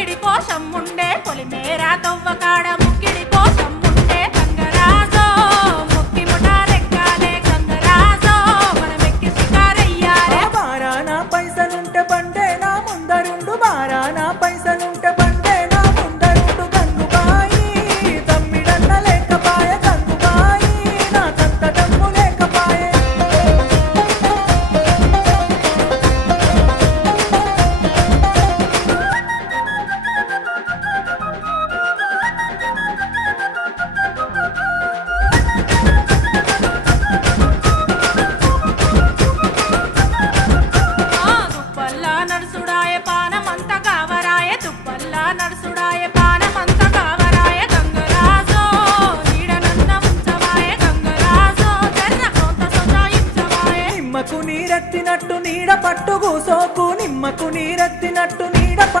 ముక్కిడి కోసం ఉండే పొలిమేరా తవ్వకాడ ముక్కిడి కోసం ఉండే గంగరాజో ముక్కి ముఠారెక్కాలే గంగరాజో మనమెక్కి షికారయ్యాలే బారానా పైసలుంటే బండే నా ముందరుండు బారానా పైసలుంటే